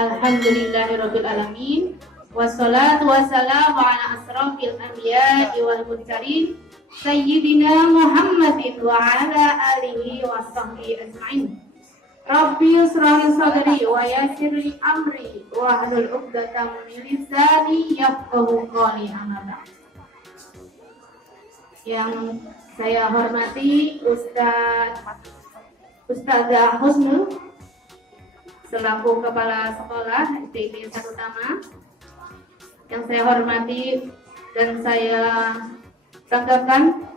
Alhamdulillahirabbil alamin. Wassalatu wassalamu ala asrofil anbiya'i wal mursalin sayyidina Muhammadin wa ala alihi wa sahbihi ajma'in. Rabbi yusra li sadri wa yassir li amri wa hlul 'uqdatam min lisani yafqahu qawli. Amma ba'd. Yang saya hormati Ustazah Husnul selaku Kepala Sekolah SD Desa Utama, yang saya hormati dan saya banggakan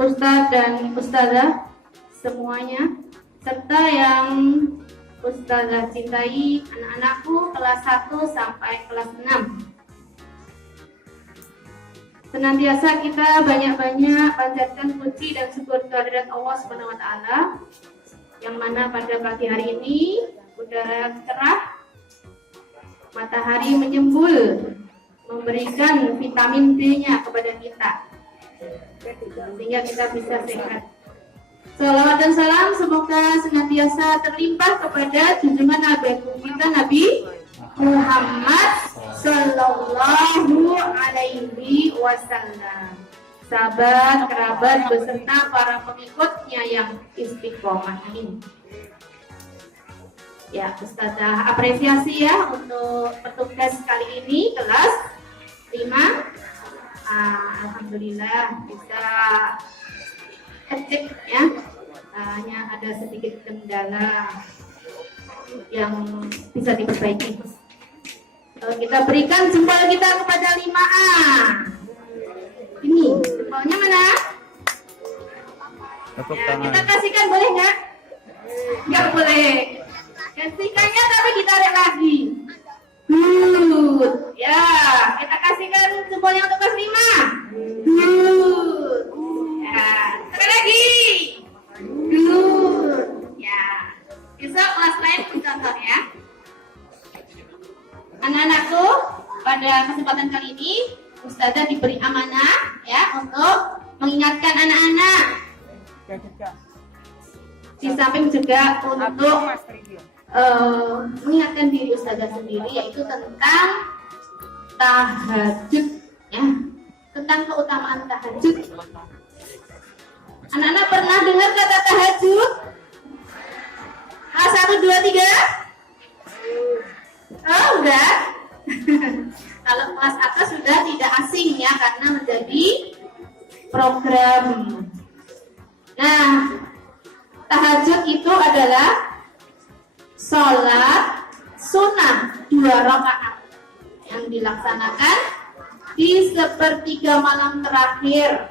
Ustadz dan Ustazah semuanya, serta yang Ustazah cintai, anak-anakku kelas 1 sampai kelas 6. Senantiasa kita banyak-banyak panjatkan puji dan syukur kehadirat Allah Subhanahu wa taala, yang mana pada pagi hari ini udara cerah, matahari menyembul, memberikan vitamin D-nya kepada kita sehingga kita bisa sehat. Salawat dan salam semoga senantiasa terlimpah kepada junjungan Nabi kita, Nabi Muhammad Sallallahu Alaihi Wasallam, sahabat, kerabat, beserta para pengikutnya yang istiqomah. Amin. Ya, Ustazah apresiasi ya untuk petugas kali ini kelas 5. Alhamdulillah bisa cek ya. Hanya ada sedikit kendala yang bisa diperbaiki. Kita berikan jempol kita kepada 5A. Ini jempolnya mana? Ya, kita kasihkan boleh nggak? Nggak boleh. Kasihkannya tapi ditarik lagi. Good. Ya, kita kasihkan jempolnya untuk kelas 5. Good. Ya, sekali lagi. Good. Ya. Besok kelas lain mencontoh ya. Anak-anakku, pada kesempatan kali ini Ustazah diberi amanah ya untuk mengingatkan anak-anak. Di samping juga untuk mengingatkan diri Ustazah sendiri, yaitu tentang tahajud ya, tentang keutamaan tahajud. Anak-anak pernah dengar kata tahajud? 1, 2, 3? Oh enggak. Kalau kelas atas sudah tidak asing ya, karena menjadi program. Nah, tahajud itu adalah sholat sunnah 2 rakaat yang dilaksanakan di sepertiga malam terakhir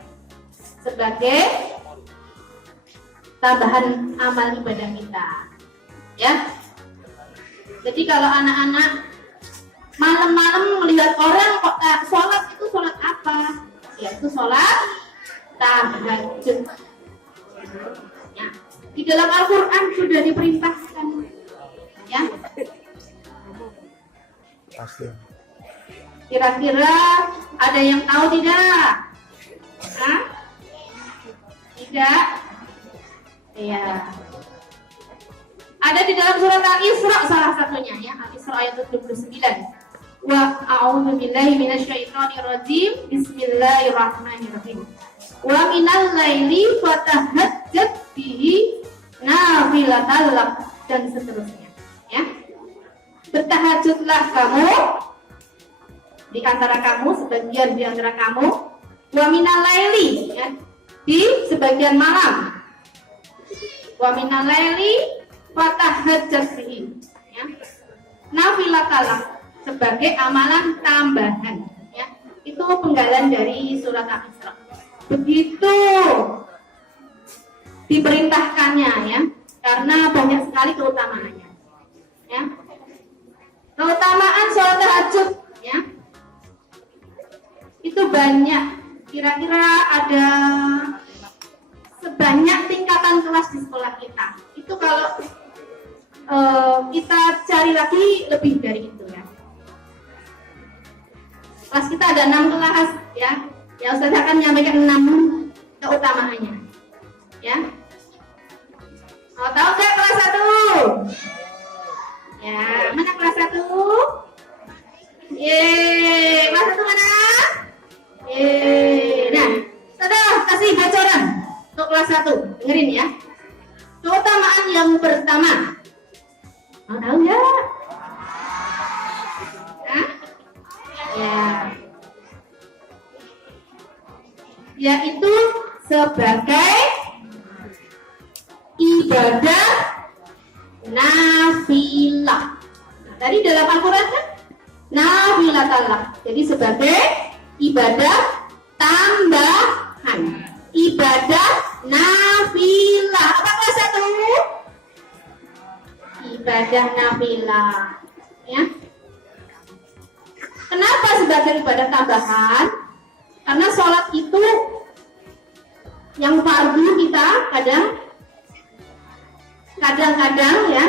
sebagai tambahan amal ibadah kita ya. Jadi kalau anak-anak malam-malam melihat orang kok sholat itu sholat apa? Ya itu sholat tahajud. Ya. Di dalam Al-Quran sudah diperintahkan. Ya. Kira-kira ada yang tahu tidak? Hah? Tidak? Iya. Ada di dalam surat Al-Isra salah satunya ya, Al-Isra ayat 29. Wa a'udzu billahi minasyaitonir rajim. Bismillahirrahmanirrahim. Wa minal laili fatahajjat bihi nafilatan lak, dan seterusnya ya. Bertahajudlah kamu di antara kamu, sebagian di antara kamu, wa minal laili ya, di sebagian malam. Wa minal laili fatahajjat bihi ya, nafilatan sebagai amalan tambahan ya. Itu penggalan dari surat Al-Isra. Begitu diperintahkannya ya, karena banyak sekali keutamaannya ya. Keutamaan sholat tahajud ya, itu banyak, kira-kira ada sebanyak tingkatan kelas di sekolah kita. Itu kalau kita cari lagi lebih dari itu ya. Kelas kita ada 6 kelas ya. Ya Ustazah akan menyampaikan 6 keutamaannya ya. Mau tahu nggak kelas 1? Ya, mana kelas 1? Yeay, kelas 1 mana? Yeay. Nah, sudah kasih bocoran untuk kelas 1. Dengerin ya. Keutamaan yang pertama. Mau tahu nggak? Hah? Ya. Yaitu sebagai ibadah nafilah. Nah, tadi dalam Al-Quran kan nafilatallah. Jadi sebagai ibadah tambahan, ibadah nafilah. Apa kelas 1? Ibadah nafilah. Ya. Kenapa sebagai ibadah tambahan? Karena sholat itu yang fardu kita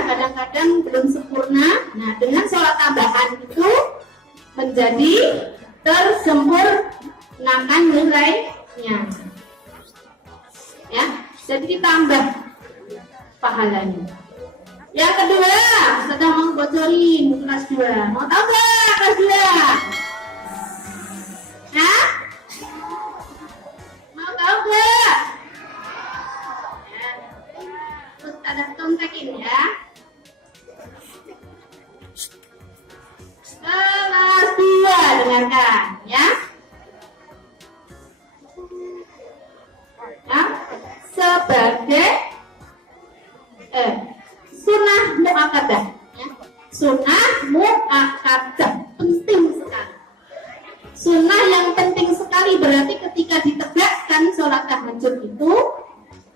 kadang-kadang belum sempurna. Nah, dengan sholat tambahan itu menjadi tersempurnakan nilainya. Ya, jadi ditambah pahalanya. Yang kedua, sedang mau bocorin kelas 2. Mau tahu nggak kelas 2? Hah? Mau tahu nggak? Ya. Terus ada contekin ya. Kelas 2, dengarkan ya. Ya, sebagai sunnah muakkadah ya. Sunnah muakkadah penting sekali. Sunnah yang penting sekali berarti ketika ditegakkan sholat tahajud itu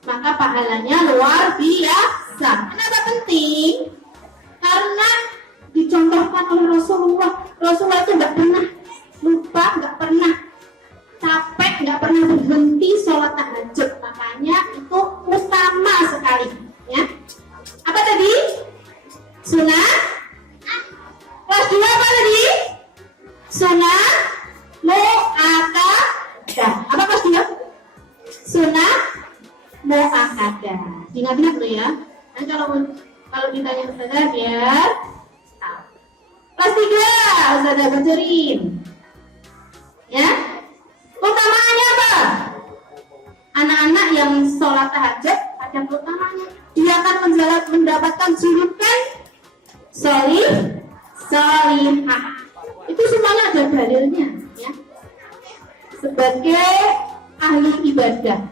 maka pahalanya luar biasa. Kenapa penting? Karena dicontohkan oleh Rasulullah. Rasulullah itu nggak pernah lupa, nggak pernah capek, nggak pernah berhenti sholat tahajud. Makanya itu utama sekali ya. Apa tadi? Sunnah. Kelas 2 apa tadi? Sunnah muakkadah. Apa kelas 2? Sunnah muakkadah. Ingat-ingat dulu ya. Dan kalau ditanya Ustazah biar tahu. Kelas 3 Ustazah bocorin. Ya. Keutamaannya apa? Anak-anak yang sholat tahajud ada keutamaannya. Dia akan mendapatkan julukan sholihah. Itu semuanya ada dalilnya ya. Sebagai ahli ibadah,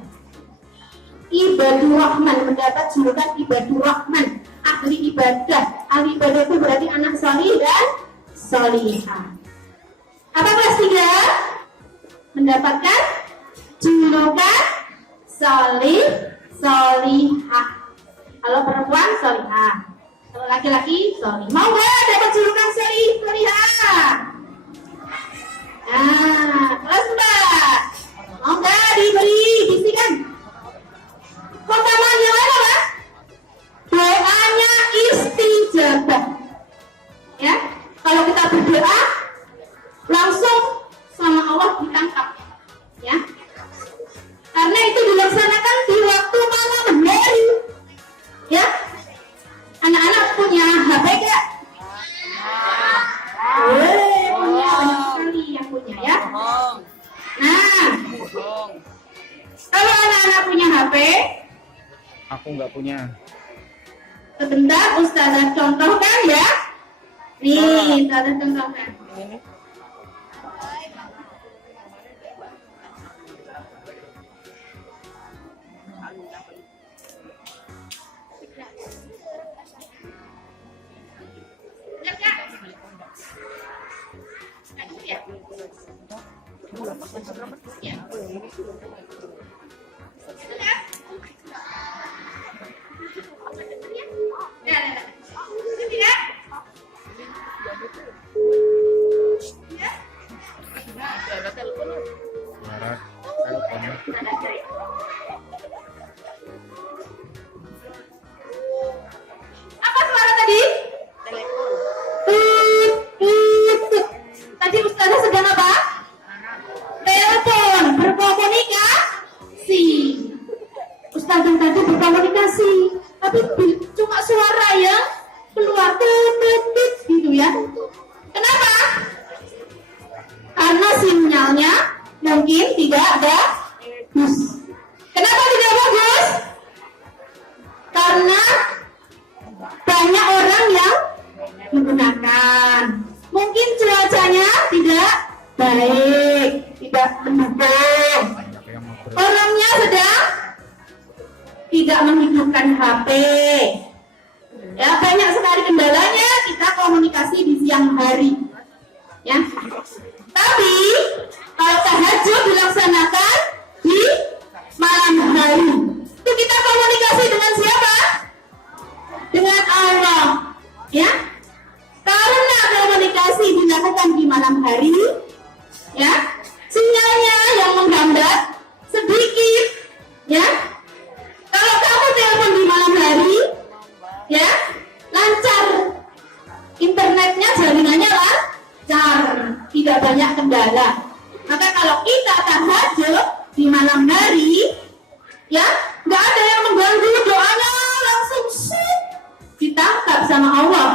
ibadur rahman, mendapat julukan ibadur rahman, ahli ibadah. Ahli ibadah itu berarti anak sholih dan sholihah. Apa kelas 3? Mendapatkan julukan sholihah. Kalau perempuan sholihah, kalau laki-laki sholih. Mau nggak dapat julukan sholihah? Nah, kelas 4. Mau nggak diberi bisikan? Keutamaan yang lain apa? Doanya istijabah. Ya, kalau kita berdoa langsung sama Allah ditangkap. Ya, karena itu dilaksanakan di waktu malam hari. Ya, anak-anak punya HP gak? Punya, banyak sekali yang punya ya. Nah, kalau anak-anak punya HP, aku nggak punya. sebentar Ustazah contohkan ya. Nih, Ustazah contohkan. Suara teleponnya. Apa suara tadi? Tadi Ustazah sedang apa? Telepon, berkomunikasi. Ustazah tadi berkomunikasi, tapi cuma suara yang keluar. digunakan. Mungkin cuacanya tidak baik, tidak mendukung. Banyak yang mau ber- Orangnya sedang tidak menghidupkan HP. Ya, banyak sekali kendalanya kita komunikasi di siang hari. Ya. Tapi kalau tahajud dilaksanakan di malam hari, itu kita komunikasi dengan siapa? Dengan Allah. Ya. Karena komunikasi dilakukan di malam hari, ya, sinyalnya yang menghambat sedikit, ya. Kalau kamu telepon di malam hari, ya, lancar, internetnya jaringannya lancar, tidak banyak kendala. Maka kalau kita tahajud di malam hari, ya, nggak ada yang mengganggu, doanya langsung ditangkap sama Allah,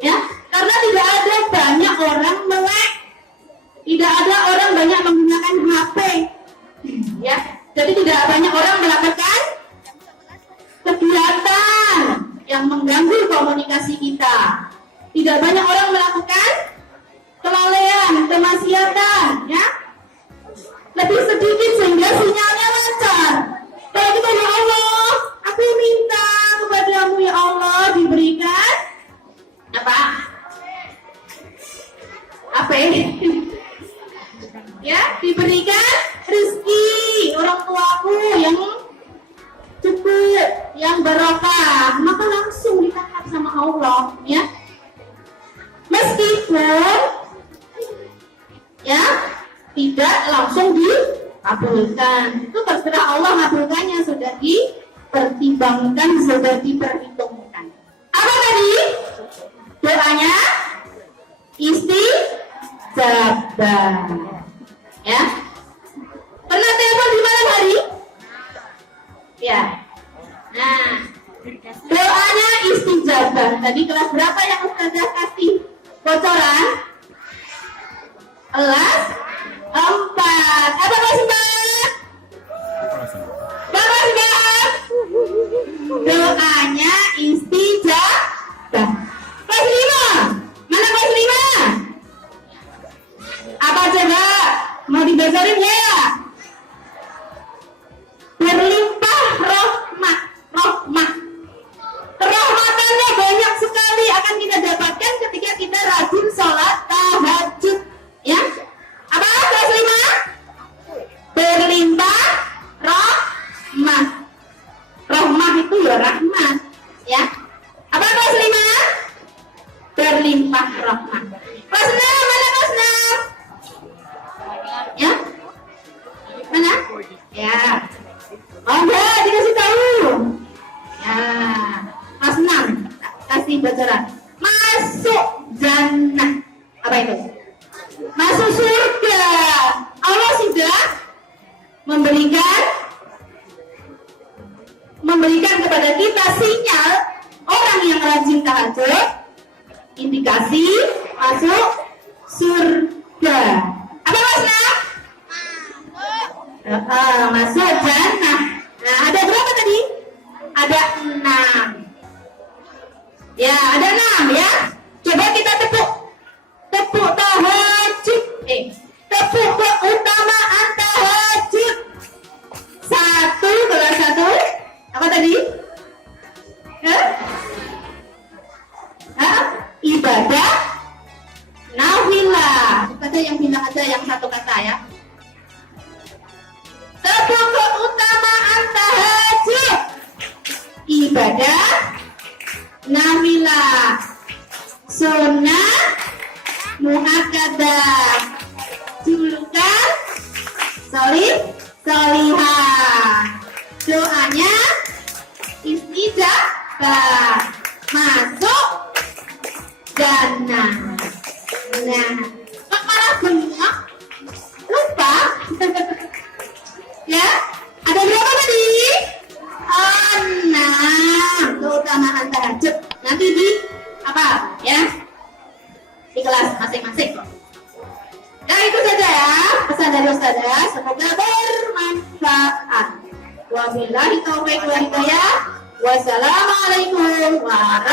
ya, karena tidak ada banyak orang melek, tidak ada orang banyak menggunakan HP, ya, jadi tidak banyak orang melakukan kegiatan yang mengganggu komunikasi kita, tidak banyak orang melakukan kelalaian, kemaksiatan, ya, lebih sedikit sehingga sinyalnya lancar. Kalau kita ya Allah, aku minta kepadamu ya Allah diberikan apa? Apa ini? Ya, diberikan rezeki orang tuaku yang cukup, yang barokah, maka langsung ditangkap sama Allah, ya. Meskipun ya tidak langsung dikabulkan, itu terserah Allah, ngabulkannya sudah dipertimbangkan, sudah diperhitungkan. Apa tadi? Doanya istijabah. Ya. Pernah telepon di malam hari? Ya. Nah, doanya istijabah. Tadi kelas berapa yang Ustazah kasih bocoran? Kelas 4. Apa kelas 4? Kelas 4. Doanya istijabah. Kelas 5. Mana kelas 5? Apa coba? Mau dibocorin ya? Berlimpah rahmat. Kerahmatannya banyak sekali akan kita dapatkan ketika kita rajin sholat tahajud, ya. Apa kelas 5? Berlimpah rahmat. Rahmat itu ya rahmat, ya. Apa kelas 5? Berlimpah rahmat. Kelas 6, mana kelas 6? Ya? Mana? Ya. Oh enggak, dikasih tahu. Ya. Kelas 6. Kasih bocoran. Masuk jannah. Apa itu? Masuk surga. Allah sudah memberikan kepada kita sinyal orang yang rajin tahajud, indikasi masuk surga. Apa maksudnya? Masuk jannah. Nah, ada berapa tadi? Ada 6. Ya, ada 6 ya. Coba kita tepuk tahajud. Tepuk keutamaan tahajud. 1, kelas 1. Apa tadi? Ibadah nafilah. Kata yang bilang aja yang satu kata ya. Tepuk keutamaan tahajud. Ibadah nafilah, sunnah muakkadah, julukan solihah. Doanya istijabah, masuk jannah. Nah, kok malah bengok? Lupa? Ya, ada berapa tadi? 6 keutamaan tahajud. Nanti di apa ya? Di kelas masing-masing. Nah, itu saja ya pesan dari Ustazah. Semoga bermanfaat. Wabillahi taufiq wal hidayah. Wassalamualaikum warahmatullahi